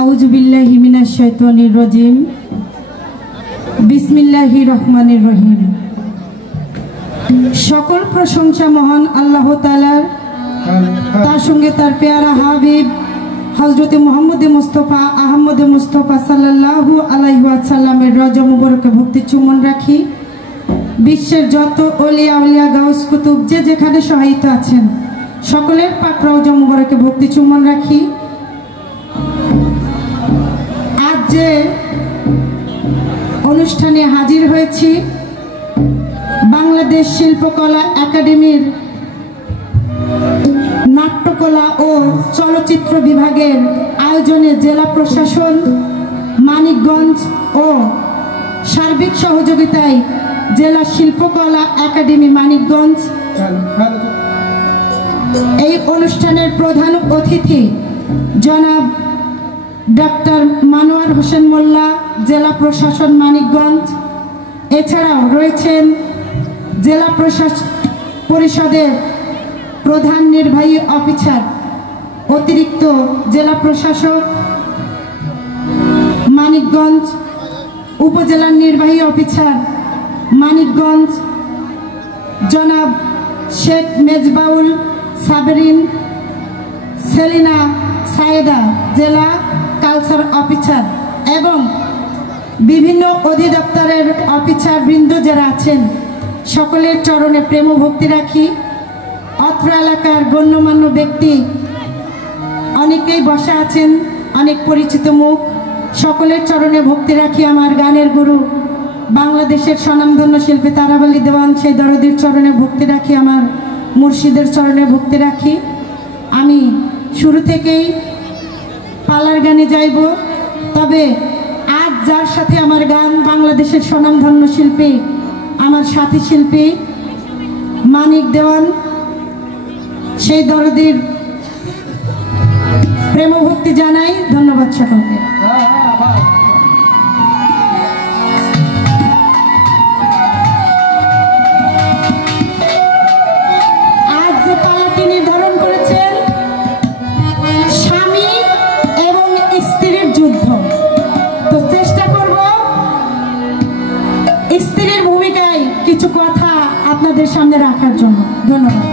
আউযু বিল্লাহি মিনাশ শাইতানির রাজিম। বিসমিল্লাহির রহমানির রহিম। সকল প্রশংসা মহান আল্লাহ তাআলার, তার সঙ্গে তার পেয়ারা হাবিব হযরত মুহাম্মদ মুস্তাফা আহমদ মুস্তাফা সাল্লাল্লাহু আলাইহি ওয়াসাল্লামের রওজা মুবারকে ভক্তি চুম্বন রাখি। বিশ্বের যত ওলিয়া উলিয়া গাউস কুতুব যে যেখানে সহায়িত আছেন সকলের পাক রওজা মুবারকে ভক্তি চুম্বন রাখি। আজ যে অনুষ্ঠানে হাজির হয়েছি, বাংলাদেশ শিল্পকলা একাডেমির নাট্যকলা ও চলচ্চিত্র বিভাগের আয়োজনে জেলা প্রশাসন মানিকগঞ্জ ও সার্বিক সহযোগিতায় জেলা শিল্পকলা একাডেমি মানিকগঞ্জ এই অনুষ্ঠানের প্রধান অতিথি জনাব ডাক্তার মানোয়ার হোসেন মোল্লা, জেলা প্রশাসন মানিকগঞ্জ। এছাড়াও রয়েছেন জেলা পরিষদের প্রধান নির্বাহী অফিসার, অতিরিক্ত জেলা প্রশাসক মানিকগঞ্জ, উপজেলার নির্বাহী অফিসার মানিকগঞ্জ জনাব শেখ মেজবাউল সাবরিন, সেলিনা সায়েদা জেলা কালচার অফিসার এবং বিভিন্ন অধিদপ্তরের অফিসার বৃন্দ যারা আছেন সকলের চরণে প্রেম ভক্তি রাখি। অত্র এলাকার গণ্যমান্য ব্যক্তি অনেকেই বসা আছেন, অনেক পরিচিত মুখ, সকলের চরণে ভক্তি রাখি। আমার গানের গুরু বাংলাদেশের স্বনামধন্য শিল্পী তারাব আলী দেওয়ান, সেই দরদির চরণে ভক্তি রাখি, আমার মুর্শিদের চরণে ভক্তি রাখি। আমি শুরু থেকেই পালার গানে যাইব, তবে আজ যার সাথে আমার গান, বাংলাদেশের স্বনামধন্য শিল্পী, আমার সাথী শিল্পী মানিক দেওয়ান, সেই দরদির প্রেম ভক্তি জানাই। ধন্যবাদ সকলকে। আজ যে পালাটি নির্ধারণ করেছেন স্বামী এবং স্ত্রীর যুদ্ধ, তো চেষ্টা করব স্ত্রীর ভূমিকায় কিছু কথা আপনাদের সামনে রাখার জন্য। ধন্যবাদ।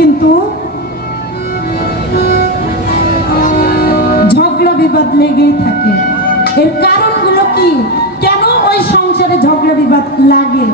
কিন্তু ঝগড়া বিবাদ লেগেই থাকে। এর কারণগুলো কি, কেন ওই সংসারে ঝগড়া বিবাদ লাগে?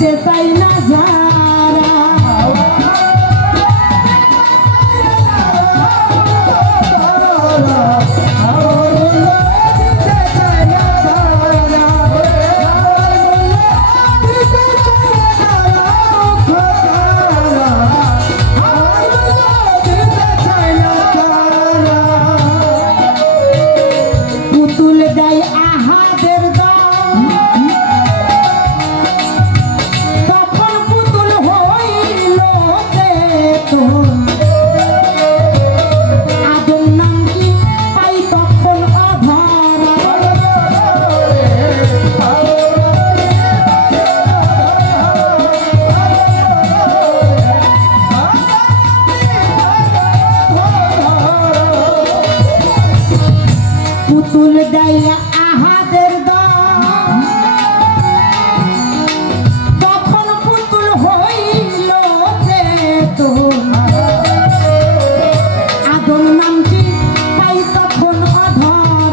দিতে চাই না যারা পুতুল দেয় আহাদের দাম তখন পুতুল হইল যে তো আদম নামটি পাই তখন অধরা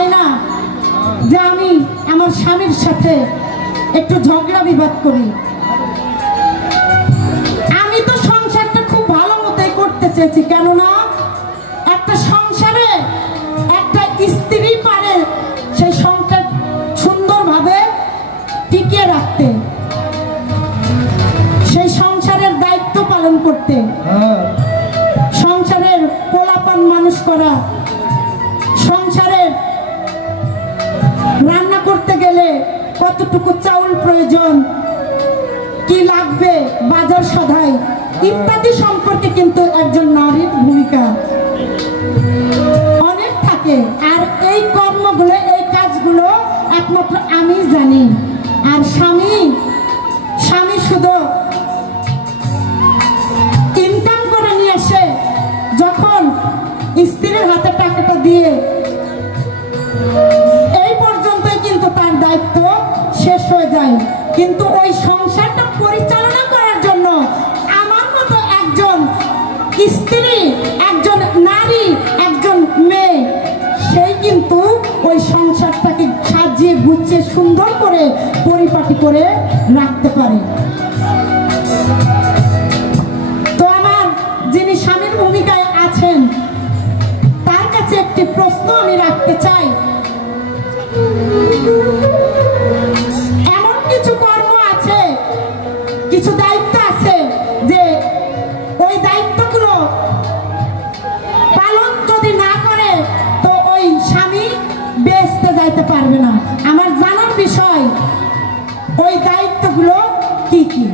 চাই না যে আমি আমার স্বামীর সাথে একটু ঝগড়া বিবাদ করি। আমি তো সংসারটা খুব ভালো মতোই করতে চেয়েছি, কেননা একটা সংসারে একটা স্ত্রী পারে সেই সংসার সুন্দরভাবে টিকিয়ে রাখতে, সেই সংসারের দায়িত্ব পালন করতে, সংসারের পোলাপান মানুষ করা, সংসারের রান্না করতে গেলে কতটুকু চাউল প্রয়োজন, কি লাগবে, বাজার সদাই ইত্যাদি সম্পর্কে কিন্তু একজন নারীর ভূমিকা অনেক থাকে। আর এই কর্মগুলো, এই কাজগুলো একমাত্র আমি জানি। আর স্বামী শুধু ইনকাম করে নিয়ে আসে, যখন স্ত্রীর হাতে টাকাটা দিয়ে এই পর্যন্তই কিন্তু তার দায়িত্ব শেষ হয়ে যায়। কিন্তু ওই সংসারটা পরিচালনা করার জন্য আমার মতো একজন স্ত্রী, একজন নারী, একজন মেয়ে, সেই কিন্তু ওই সংসারটাকে সাজিয়ে গুছিয়ে সুন্দর করে পরিপাটি করে রাখতে পারে। তো আমার যিনি স্বামীর ভূমিকায় আছেন তার কাছে একটি প্রশ্ন আমি রাখতে চাই। এমন কিছু কর্ম আছে, কিছু দায়িত্ব আছে যে ওই দায়িত্বগুলো পালন যদি না করে তো ওই স্বামী বেঁচতে যাইতে পারবে না। আমার জানার বিষয় ওই দায়িত্বগুলো কি কি?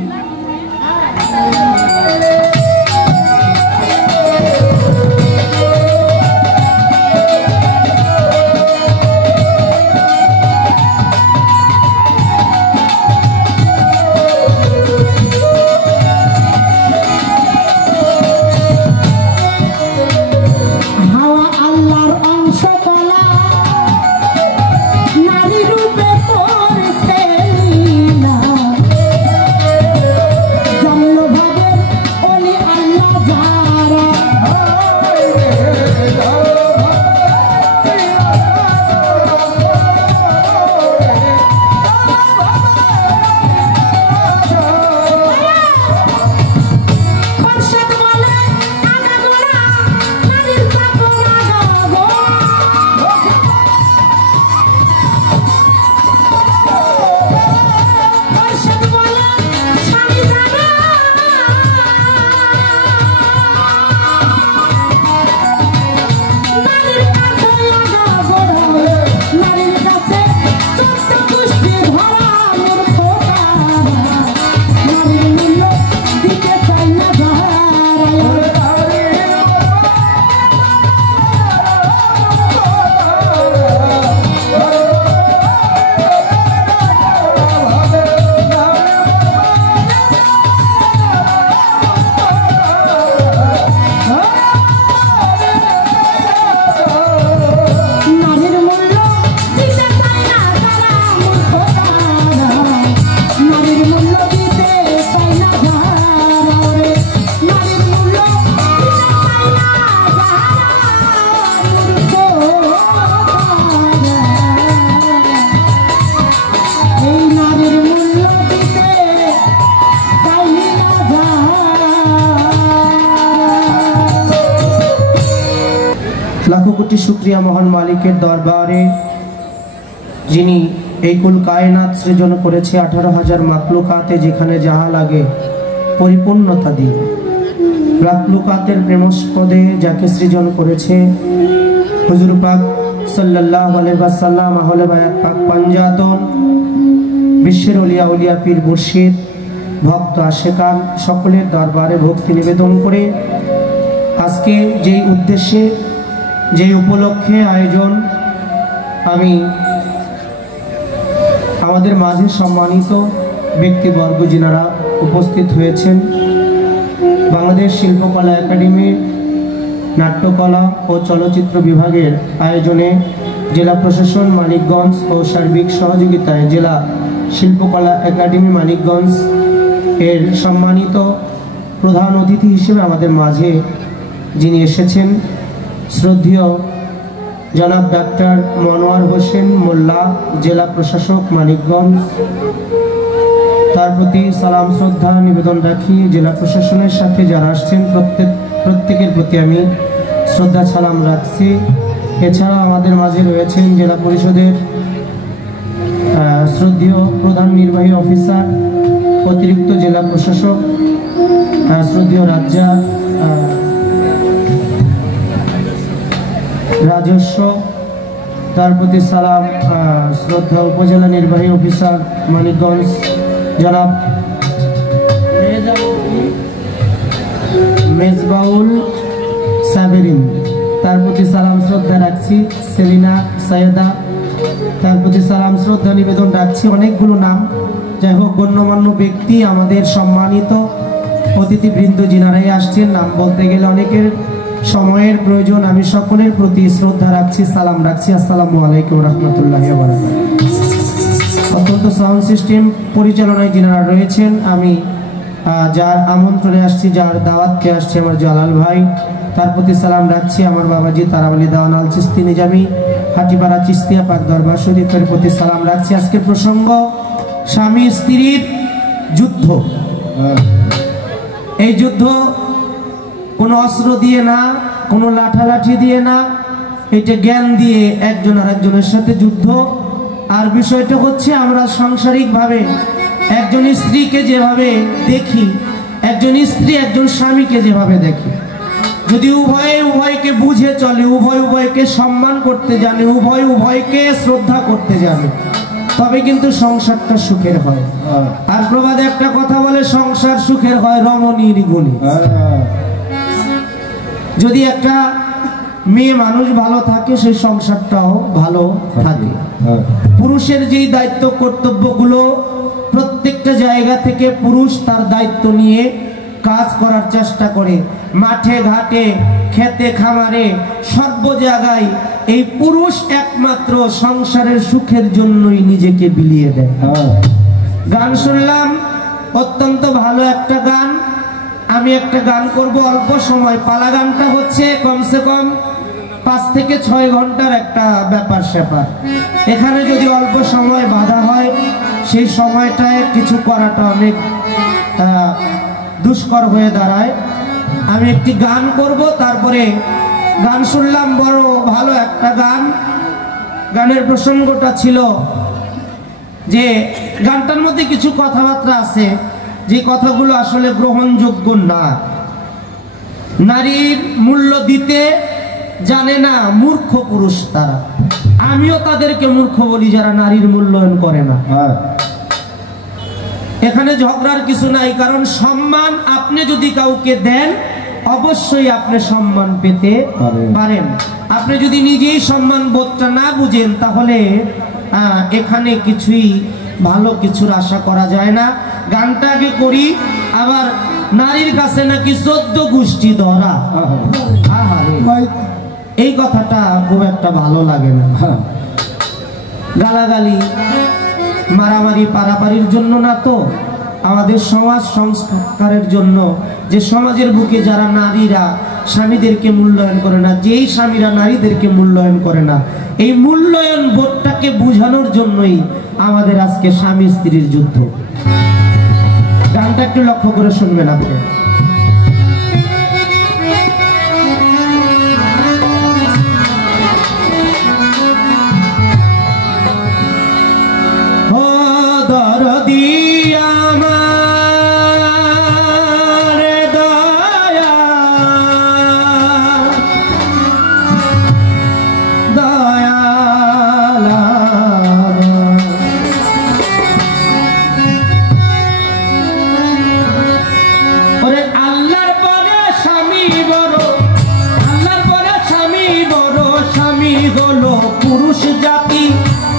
लाखों कोटी शुक्रिया महान मालिकेर दरबारे जिनी এই কুল কায়নাত সৃজন করেছে 18,000 মাখলুকাতে, যেখানে যাহা লাগে পরিপূর্ণতা দিয়ে মাখলুকাতের প্রেমস্পদে যাকে সৃজন করেছে হুজুর পাক সাল্লাল্লাহু আলাইহি ওয়াসাল্লাম, আহলে বায়াত পাক পাঞ্জাতন, বিশ্বের ওলিয়া উলিয়া পীর মুর্শিদ ভক্ত আশেকান সকলের দরবারে ভক্তি নিবেদন করে আজকে যেই উদ্দেশ্যে, যেই উপলক্ষে আয়োজন, আমি আমাদের মাঝে সম্মানিত ব্যক্তিবর্গ যিনারা উপস্থিত হয়েছেন, বাংলাদেশ শিল্পকলা একাডেমির নাট্যকলা ও চলচ্চিত্র বিভাগের আয়োজনে জেলা প্রশাসন মানিকগঞ্জ ও সার্বিক সহযোগিতায় জেলা শিল্পকলা একাডেমি মানিকগঞ্জ এর সম্মানিত প্রধান অতিথি হিসেবে আমাদের মাঝে যিনি এসেছেন শ্রদ্ধেয় জনাব ডাক্তার মনোয়ার হোসেন মোল্লা, জেলা প্রশাসক মানিকগঞ্জ, তার প্রতি সালাম শ্রদ্ধা নিবেদন রাখি। জেলা প্রশাসনের সাথে যারা আসছেন প্রত্যেকের প্রতি আমি শ্রদ্ধা সালাম রাখছি। এছাড়াও আমাদের মাঝে রয়েছেন জেলা পরিষদের শ্রদ্ধেয় প্রধান নির্বাহী অফিসার, অতিরিক্ত জেলা প্রশাসক, শ্রদ্ধেয় রাজস্ব, তার প্রতি সালাম শ্রদ্ধা উপজেলা নির্বাহী অফিসার মানিকগঞ্জ জনাব মেজবাউল সাবেরিন, তার প্রতি সালাম শ্রদ্ধা রাখছি। সেলিনা সৈয়দা, তার প্রতি সালাম শ্রদ্ধা নিবেদন রাখছি। অনেকগুলো নাম, যাই হোক গণ্যমান্য ব্যক্তি, আমাদের সম্মানিত অতিথিবৃন্দ যিনারাই আসছেন, নাম বলতে গেলে অনেকের সময়ের প্রয়োজন। আমি সকলের প্রতি শ্রদ্ধা রাখছি, সালাম রাখছি। আসসালামু আলাইকুম রহমতুল্লাহি ওয়া বারাকাতুহু। অত্যন্ত সাউন্ড সিস্টেম পরিচালনায় যিনারা রয়েছেন, আমি যার আমন্ত্রণে আসছি, যার দাওয়াতকে আসছি, আমার জালাল ভাই, তার প্রতি সালাম রাখছি। আমার বাবাজি তারাবালি দাওয়ান আল চিস্তি নিজামি হাটিপাড়া চিস্তিয়া পাক দরবার শরীফের প্রতি সালাম রাখছি। আজকের প্রসঙ্গ স্বামী স্ত্রীর যুদ্ধ। এই যুদ্ধ কোনো অস্ত্র দিয়ে না, কোনো লাঠালাঠি দিয়ে না, এটা জ্ঞান দিয়ে একজন আর একজনের সাথে যুদ্ধ। আর বিষয়টা হচ্ছে আমরা সাংসারিকভাবে একজন স্ত্রীকে যেভাবে দেখি, একজন স্ত্রী একজন স্বামীকে যেভাবে দেখি, যদি উভয়ে উভয়কে বুঝে চলে, উভয় উভয়কে সম্মান করতে জানে, উভয় উভয়কে শ্রদ্ধা করতে জানে, তবে কিন্তু সংসারটা সুখের হয়। আর প্রবাদে একটা কথা বলে, সংসার সুখের হয় রমণীর গুণে। যদি একটা মেয়ে মানুষ ভালো থাকে, সেই সংসারটাও ভালো থাকে। পুরুষের যেই দায়িত্ব কর্তব্যগুলো প্রত্যেকটা জায়গা থেকে পুরুষ তার দায়িত্ব নিয়ে কাজ করার চেষ্টা করে, মাঠে ঘাটে, খেতে খামারে, সর্ব জায়গায় এই পুরুষ একমাত্র সংসারের সুখের জন্যই নিজেকে বিলিয়ে দেয়। গান শুনলাম, অত্যন্ত ভালো একটা গান। আমি একটা গান করব অল্প সময়। পালা গানটা হচ্ছে কমসে কম 5 থেকে 6 ঘন্টার একটা ব্যাপার স্যাপার। এখানে যদি অল্প সময় বাধা হয়, সেই সময়টায় কিছু করাটা অনেক দুষ্কর হয়ে দাঁড়ায়। আমি একটি গান করব, তারপরে গান শুনলাম, বড় ভালো একটা গান। গানের প্রসঙ্গটা ছিল যে গানটার মধ্যে কিছু কথাবার্তা আছে যে কথাগুলো আসলে গ্রহণযোগ্য না। নারীর মূল্য দিতে জানে না মূর্খ পুরুষ তারা। আমিও তাদেরকে মূর্খ বলি যারা নারীর মূল্যায়ন করে না। এখানে ঝগড়ার কিছু নাই, কারণ সম্মান আপনি যদি কাউকে দেন, অবশ্যই আপনি সম্মান পেতে পারেন। আপনি যদি নিজেই সম্মান বোধটা না বুঝেন, তাহলে এখানে কিছুই ভালো কিছুর আশা করা যায় না। গানটা আগে করি। আবার নারীর কাছে নাকি 14 গোষ্ঠী ধরা, এই কথাটা খুব একটা ভালো লাগে না। গালাগালি মারামারি পারাপারির জন্য না, তো আমাদের সমাজ সংস্কারের জন্য। যে সমাজের বুকে যারা নারীরা স্বামীদেরকে মূল্যায়ন করে না, যেই স্বামীরা নারীদেরকে মূল্যায়ন করে না, এই মূল্যায়ন বোধটাকে বোঝানোর জন্যই আমাদের আজকে স্বামী স্ত্রীর যুদ্ধ। গানটা একটু লক্ষ্য করে শুনবেন আপনি। পুরুষ জাতি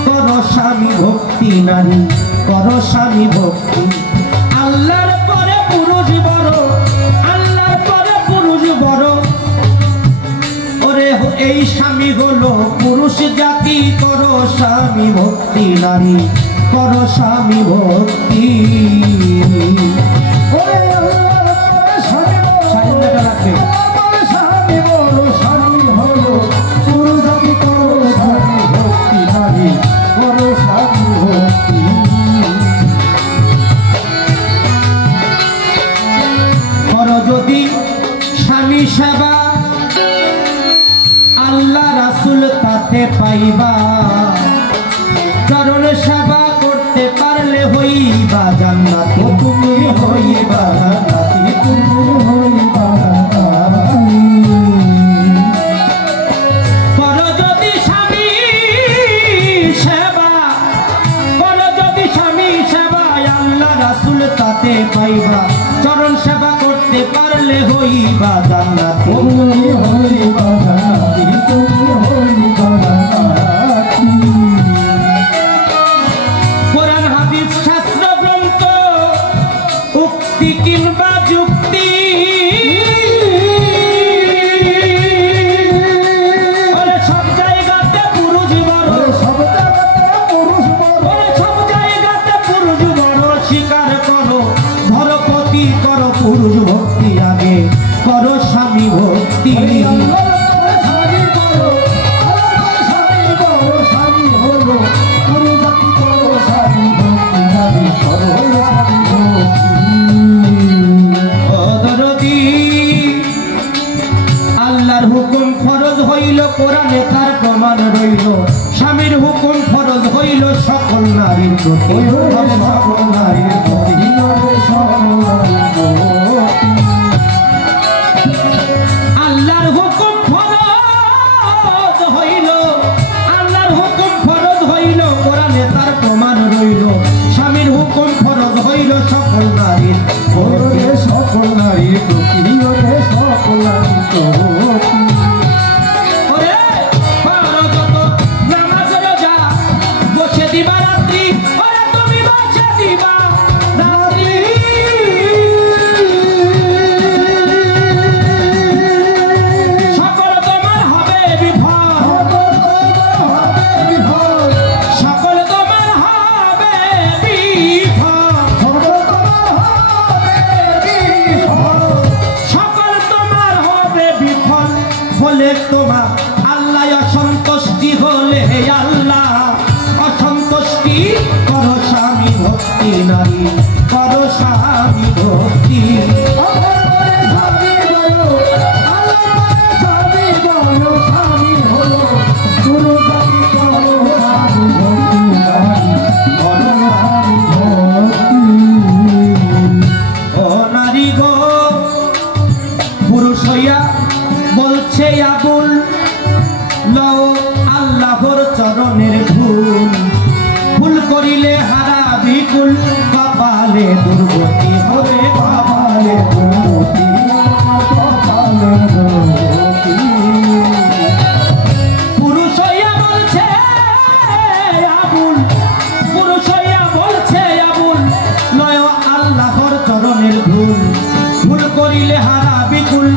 করো স্বামী ভক্তি, নারী করো স্বামী ভক্তি। আল্লাহর পরে পুরুষ বড়, আল্লাহর পরে পুরুষ বড়। ওরে এই স্বামী হলো পুরুষ জাতি, করো স্বামী ভক্তি, নারী করো স্বামী ভক্তি। স্বামী বড়, স্বামী হলো পুরুষ জাতি, করো চরণ সেবা করতে পারলে হইবা জান্নাতি, তুমি হইবা জান্নাতি, তুমি হইবা জান্নাতি। করো যদি স্বামী সেবা, করো যদি স্বামী সেবা, আল্লাহ রাসূল তাতে পাইবা। চরণ সেবা করতে পারলে হইবা জান্নাতি, তুমি হইবা জান্নাতি, তুমি হইবা জান্নাতি। কোরআন হাদিস শাস্ত্র গ্রন্থ উক্তি কিংবা যুক্তি, সব জায়গাতে পুরুষ বড়, সব জায়গাতে পুরুষ বড়, সব জায়গাতে পুরুষ বড়। স্বীকার করো ধরপতি, করো পুরুষ ভক্তি, আগে করো স্বামী ভক্তি। আল্লাহর হুকুম ফরজ হইল, কোরআনে তার প্রমাণ রইল। স্বামীর হুকুম ফরজ হইল সকল নারীর প্রতি, সকল নারীর প্রতি। আল্লাহর হুকুম ফরজ হইল, আল্লাহর হুকুম ফরজ হইল, কোরআনে তার প্রমাণ রইল। স্বামীর হুকুম ফরজ হইল সকল নারীর প্রতি, সকল নারীর প্রতি, সকল নারীর প্রতি। ওরে ফরজ তো নামাজ রোজা বসে দিবা রাত্রি, ওরে তুমি বসে দিবা রাত্রি। সকল তোমার হবে বিফল, সকল তোমার হবে বিফল, সকল তোমার হবে বিফল। বলে তোমার আল্লাহ অসন্তুষ্টি হলে, আল্লাহ অসন্তুষ্টি। করো স্বামী ভক্তি নারী, করো স্বামী ভক্তি। ও নারী গো, পুরুষ হইয়া বলছে আবুল, লও আল্লাহর চরণের ভুল। ভুল করিলে হারা বিকুল, কপালে দুর্গতি হবে, কপালে দুর্গতি, কপালে দুর্গতি। পুরুষ হইয়া বলছে আবুল, পুরুষ হইয়া বলছে আবুল, লয় আল্লাহর চরণের ভুল। ভুল করিলে হারা বিকুল,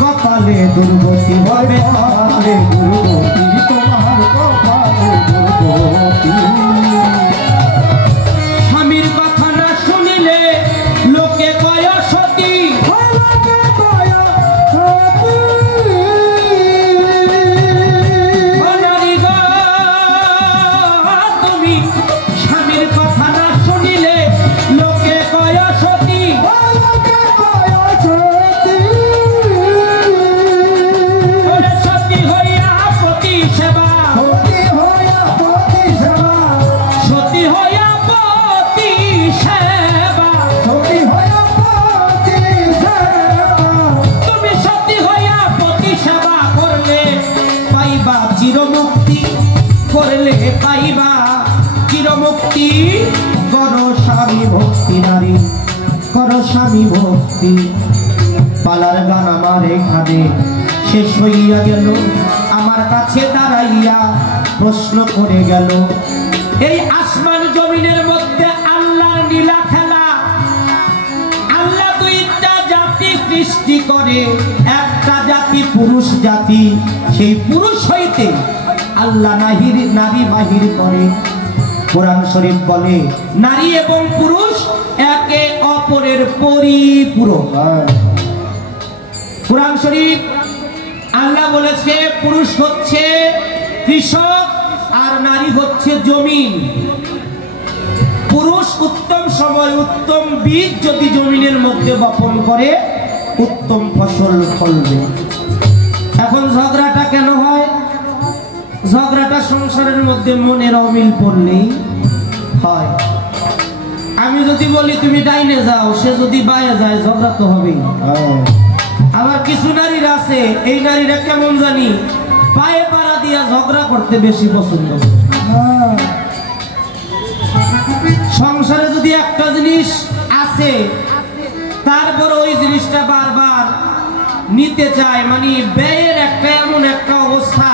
কপালে দুর্গতি হবে, কপালে দুর্গতি, তোমার কপালে দুর্গতি। স্বামীর কথা না শুনিলে লোকে কয় সতী, লোকে কয় সতী। ও নারী গো, তুমি স্বামীর কথা না শুনিলে লোকে কয় সতী, লোকে কয় সতী। সতী হইয়া পতি সেবা, সতী হইয়া পতি সেবা, সতী হইয়া পতি সেবা, সতী হইয়া পতি সেবা। তুমি সতী হইয়া পতি সেবা করলে পাইবা চিরমুক্তি, করলে পাইবা চিরমুক্তি। করো স্বামী ভক্তি নারী, করো স্বামী ভক্তি। পালার গান আমার এখানে শেষ হইয়া গেল, আমার কাছে দাঁড়াইয়া প্রশ্ন করে গেল, এই আসমান জমিনের মধ্যে আল্লাহর লীলা খেলা। আল্লাহ দুইটা জাতি সৃষ্টি করে, একটা জাতি পুরুষ জাতি, সেই পুরুষ হইতে আল্লাহ নারী বাহির করে। কোরআন শরীফ বলে নারী এবং পুরুষ একে অপরের পরিপূরক। কোরআন শরীফ আল্লাহ বলেছে পুরুষ হচ্ছে কৃষক আর নারী হচ্ছে জমিন। পুরুষ উত্তম সময় উত্তম বীজ যদি জমিনের মধ্যে বপন করে উত্তম ফসল ফলবে। এখন ঝগড়াটা কেন হয়? ঝগড়াটা সংসারের মধ্যে মনের অমিল পড়লেই হয়। আমি যদি বলি তুমি ডাইনে যাও, সে যদি বাইরে যায়, ঝগড়া তো হবেই। আবার কিছু নারীরা আছে, এই নারীরা কেমন জানি পায়ে পাড়া দিয়া ঝগড়া করতে বেশি পছন্দ করে। সংসারে যদি একটা জিনিস আছে, তারপর ওই জিনিসটা বারবার নিতে চায়, মানে ব্যয়ের একটা এমন একটা অবস্থা।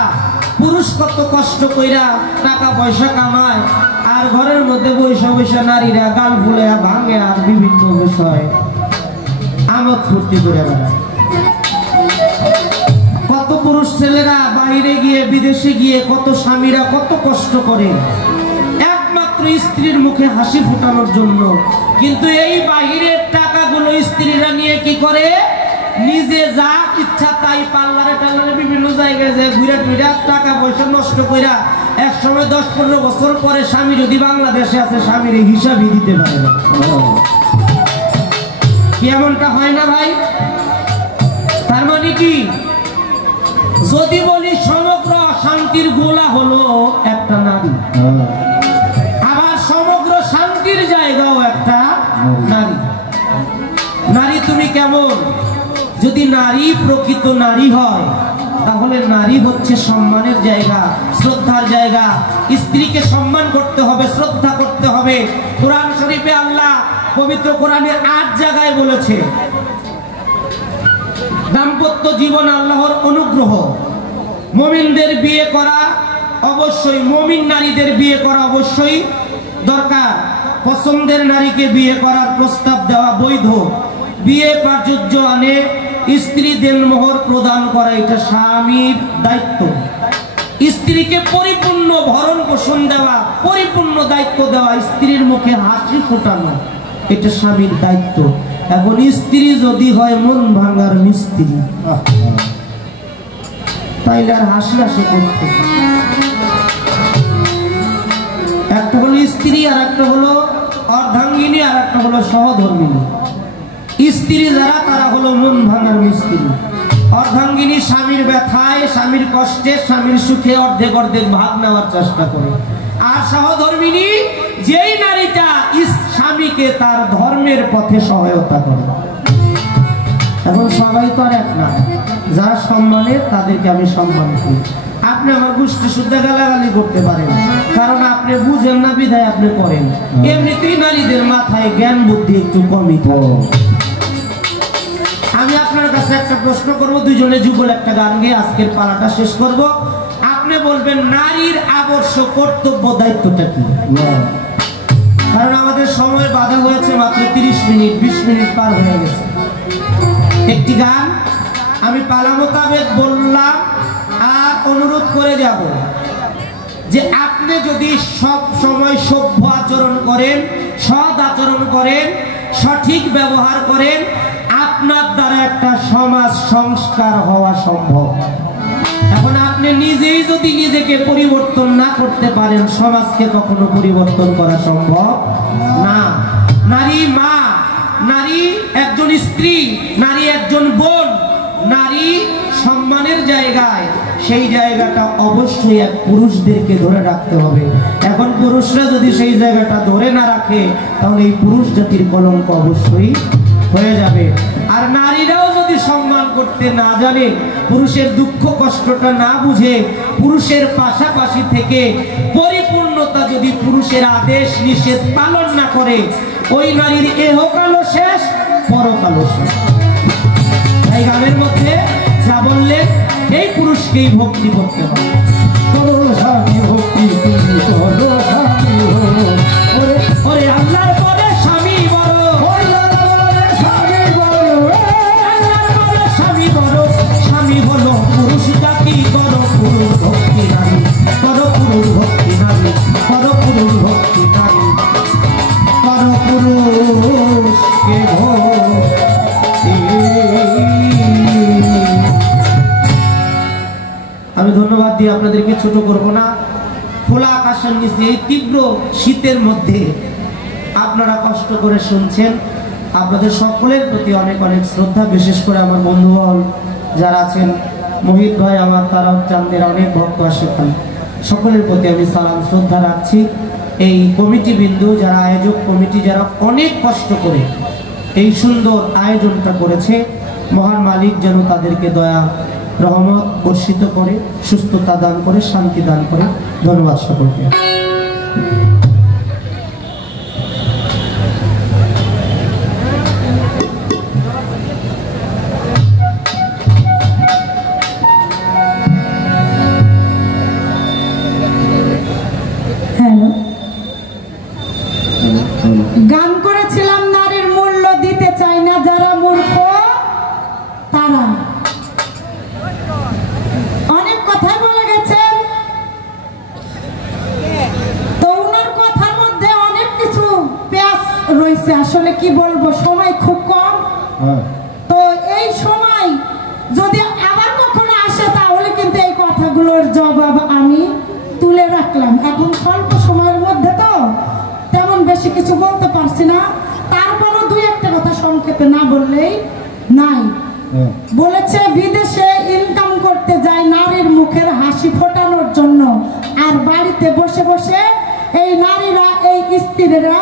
পুরুষ কত কষ্ট কইরা টাকা পয়সা কামায়, আর ঘরের মধ্যে বৈশা বৈশা নারীরা গাল ফুলে ভাঙে আর বিভিন্ন বিষয় আমোদ ফুর্তি করে বেড়ায়। কত পুরুষ ছেলেরা বাইরে গিয়ে, বিদেশে গিয়ে কত স্বামীরা কত কষ্ট করে একমাত্র স্ত্রীর মুখে হাসি ফোটানোর জন্য। কিন্তু এই বাহিরের টাকাগুলো স্ত্রীরা নিয়ে কি করে, নিজে যা ইচ্ছা তাই পার্লারে টার্লারে বিভিন্ন জায়গায় যে ঘুরে টুরে টাকা পয়সা নষ্ট কইরা এক সময় 10-15 বছর পরে স্বামী যদি বাংলাদেশে আছে, স্বামীর হিসাবই দিতে পারে না। কি এমনটা হয় না ভাই? তার মানে কি, যদি বলি সমগ্র অশান্তির গোলা হলো একটা নারী, আবার সমগ্র শান্তির জায়গাও একটা নারী। নারী তুমি কেমন? যদি নারী প্রকৃত নারী হয়, তাহলে নারী হচ্ছে সম্মানের জায়গা, শ্রদ্ধার জায়গা। স্ত্রীকে সম্মান করতে হবে, শ্রদ্ধা করতে হবে। কোরআন শরীফে আল্লাহ পবিত্র কোরআনে 8 জায়গায় বলেছে দাম্পত্য জীবন আল্লাহর অনুগ্রহ। মুমিনদের বিয়ে করা অবশ্যই, মুমিন নারীদের বিয়ে করা অবশ্যই দরকার। পছন্দের নারীকে বিয়ে করার প্রস্তাব দেওয়া বৈধ। বিয়ে প্রাচুর্য আনে, স্ত্রী দেনমোহর প্রদান করা এটা স্বামীর দায়িত্ব। স্ত্রীকে পরিপূর্ণ ভরণ পোষণ দেওয়া, পরিপূর্ণ দায়িত্ব দেওয়া, স্ত্রীর মুখে হাসি ফোটানো এটা স্বামীর দায়িত্ব। এখন স্ত্রী যদি হয় মন ভাঙার মিস্ত্রি, তাইলে আর হাসি হাসি করতে। একটা হলো স্ত্রী, আর একটা হলো অর্ধাঙ্গিনী, আর একটা হলো সহধর্মিনী। স্ত্রী যারা, তারা হলো মন ভাঙার মিস্ত্রি। অর্ধাঙ্গিনী স্বামীর ব্যথায়, স্বামীর কষ্টে, স্বামীর সুখে অর্ধেক অর্ধেক ভাগ নেওয়ার চেষ্টা করে। আর সহধর্মিনী যেই নারীটা স্বামীকে তার ধর্মের পথে সহায়তা করে। এখন সবাই তো আর এক না, যারা সম্মানের তাদেরকে আমি সম্মান করি। আপনি আমার গোষ্ঠী শুদ্ধ গালাগালি করতে পারেন, কারণ আপনি বুঝেন না বিধায় আপনি করেন। এমনিতেই নারীদের মাথায় জ্ঞান বুদ্ধি একটু কমই থাকে। আমি আপনার কাছে একটা প্রশ্ন করব, দুইজনে যুগল একটা গান গেয়ে আজকের পালাটা শেষ করব। আপনি বলবেন নারীর আদর্শ কর্তব্য দায়িত্বটা কি? কারণ আমাদের সময় বাধা হয়েছে মাত্র 30 মিনিট, 20 মিনিট পার হয়ে গেছে। একটি গান আমি পালা মোতাবেক বললাম, আর অনুরোধ করে যাব যে আপনি যদি সব সময় সভ্য আচরণ করেন, সৎ আচরণ করেন, সঠিক ব্যবহার করেন, আপনার দ্বারা একটা সমাজ সংস্কার হওয়া সম্ভব। এখন আপনি নিজেই যদি নিজেকে পরিবর্তন না করতে পারেন, সমাজকে কখনো পরিবর্তন করা সম্ভব না। নারী মা, নারী একজন স্ত্রী, নারী একজন বোন, নারী সম্মানের জায়গায়, সেই জায়গাটা অবশ্যই এক পুরুষদেরকে ধরে রাখতে হবে। এখন পুরুষরা যদি সেই জায়গাটা ধরে না রাখে, তাহলে এই পুরুষ জাতির কলঙ্ক অবশ্যই হয়ে যাবে। আর নারীরাও যদি সম্মান করতে না জানে, পুরুষের দুঃখ কষ্টটা না বুঝে, পুরুষের পাশাপাশি থেকে পরিপূর্ণতা যদি পুরুষের আদেশ নিষেধ পালন না করে, ওই নারীর এহকালও শেষ, পরকালও শেষ। তাই গানের মধ্যে যা বললেন, এই পুরুষকেই ভক্তি করতে হবে। ভক্তি ওরে আল্লাহর পরে স্বামী বড়, স্বামী বলো পুরুষ জাতি, করো পুরুষ ভক্তি নারী, করো পুরুষ ভক্তি নারী, করো পুরুষ ভক্তি নারী, করো পুরুষকে ভক্তি। আমি ধন্যবাদ দিয়ে আপনাদেরকে ছোট করব না। খোলা আকাশের নিচে এই তীব্র শীতের মধ্যে আপনারা কষ্ট করে শুনছেন, আপনাদের সকলের প্রতি অনেক অনেক শ্রদ্ধা। বিশেষ করে আমার বন্ধুবল যারা আছেন, মোহিত ভাই আমার, তারা চান্দের অনেক ভক্ত আসেন, সকলের প্রতি আমি সালাম শ্রদ্ধা রাখছি। এই কমিটি বিন্দু যারা আয়োজক কমিটি যারা অনেক কষ্ট করে এই সুন্দর আয়োজনটা করেছে, মহান মালিক যেন তাদেরকে দয়া রহমত বর্ষিত করে, সুস্থতা দান করে, শান্তি দান করে। ধন্যবাদ সকলকে। গান করেছিলাম নারীর মূল্য দিতে চায় না যারা মূর্খ তারা। অনেক কথা বলে গেছেন, তো ওনার কথার মধ্যে অনেক কিছু পেঁয়াজ রয়েছে। আসলে কি বলবো, সময় খুব কম। তো এই সময় যদি আবার কখনো আসে তাহলে কিন্তু এই কথাগুলোর জবাব আমি তুলে রাখলাম। এখন স্বল্প সময়ের মধ্যে তো তেমন বেশি কিছু বলতে পারছি না, তারপরও দুই একটা কথা সংক্ষেপে না বললেই নাই। বলেছে বিদেশে ইনকাম করতে যায় নারীর মুখের হাসি ফোটানোর জন্য, আর বাড়িতে বসে বসে এই নারীরা, এই স্ত্রীরা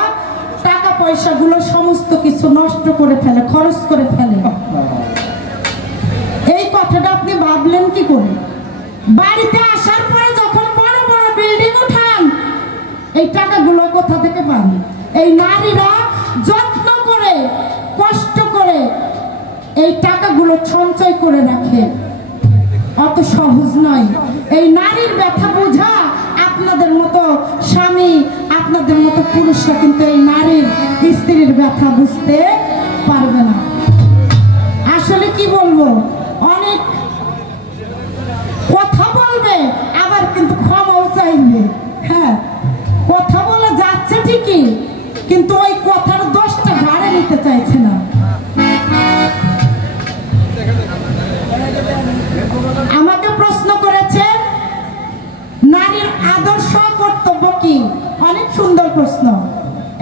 টাকা পয়সাগুলো সমস্ত কিছু নষ্ট করে ফেলে, খরচ করে ফেলে। এই কথাটা আপনি ভাবলেন কি করে? বাড়িতে আসার পরে যখন বড় বড় বিল্ডিং উঠান, এই টাকাগুলো কোথা থেকে পান? এই নারীরা যত্ন করে কষ্ট করে এই টাকাগুলো সঞ্চয় করে রাখে। অত সহজ নয়। এই নারীর ব্যথা বোঝা আপনাদের মতো স্বামী, আপনাদের মতো পুরুষরা কিন্তু এই নারীর স্ত্রীর ব্যথা বুঝতে পারবে না। আসলে কি বলবো, অনেক কথা বলবে আবার কিন্তু ক্ষমাও চাইবে। হ্যাঁ, কথা বলে যাচ্ছে ঠিকই, কিন্তু ওই কথার দোষটা ঘাড়ে নিতে চাইছে না। আমাকে প্রশ্ন করেছেন নারীর আদর্শ কর্তব্য কি? অনেক সুন্দর প্রশ্ন।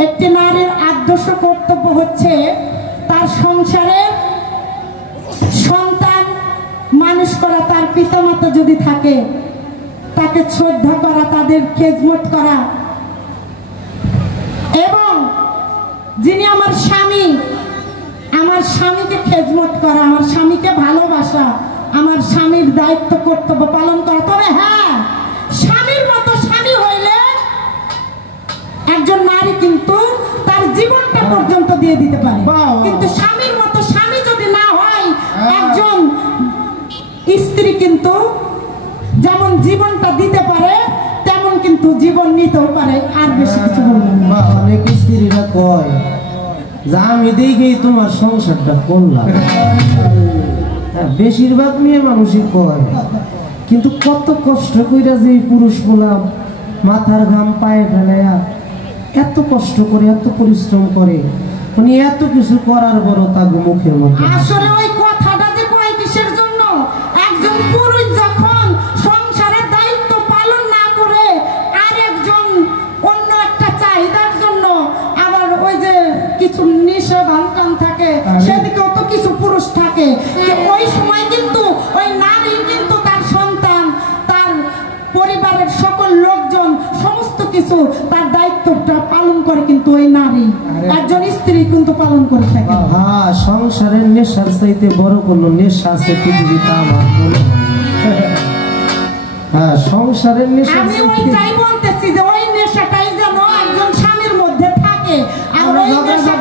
একটি নারীর আদর্শ কর্তব্য হচ্ছে তার সংসারের সন্তান মানুষ করা, তার পিতামাতা যদি থাকে তাকে শ্রদ্ধা করা, তাদের খেদমত করা, এবং যিনি আমার স্বামী, আমার স্বামীকে খেদমত করা, আমার স্বামীকে ভালোবাসা, আমার স্বামীর দায়িত্ব কর্তব্য পালন করা। তবে হ্যাঁ, স্বামীর মতো স্বামী হইলে একজন নারী কিন্তু তার জীবনটা পর্যন্ত দিয়ে দিতে পারে, কিন্তু স্বামীর মতো স্বামী যদি না হয়, একজন স্ত্রী কিন্তু যেমন জীবনটা দিতে পারে তেমন কিন্তু জীবন নিতেও পারে। আর বেশি কিছু বলবো না। অনেক স্ত্রীরা কয় যে আমি দেখেই তোমার সংসারটা করলাম। বেশিরভাগ মেয়ে মানুষই কয়, কিন্তু কত কষ্ট কইরা যে পুরুষ বললাম মাথার ঘাম পায়ে ফেলাইয়া এত কষ্ট করে, এত পরিশ্রম করে, উনি এত কিছু করার বড় তার মুখের মধ্যে। আসলে ওই কথাটা যে কয় কিসের জন্য? একজন পুরুষ যখন সংসারের দায়িত্ব পালন না করে আরেকজন অন্য একটা চাহিদার জন্য, আবার ওই যে কিছু নেশা ভাঙটান থাকে, সেদিকেও তো কিছু পুরুষ থাকে, ওই সময় কিন্তু ওই নারী কিন্তু তার সন্তান, তার পরিবারের সকল লোকজন, সমস্ত কিছু তার দায়িত্বটা পালন করে কিন্তু ওই নারী, একজন স্ত্রী কিন্তু পালন করে থাকে। হ্যাঁ, সংসারের নেশার চাইতে বড় কোনো নেশা আছে পৃথিবীতে আমার মনে হয়। হ্যাঁ, সংসারের নেশা। আমি ওইটাই বলতেছি যে ওই নেশাটাই যেন একজন স্বামীর মধ্যে থাকে, আর ওই নেশাটা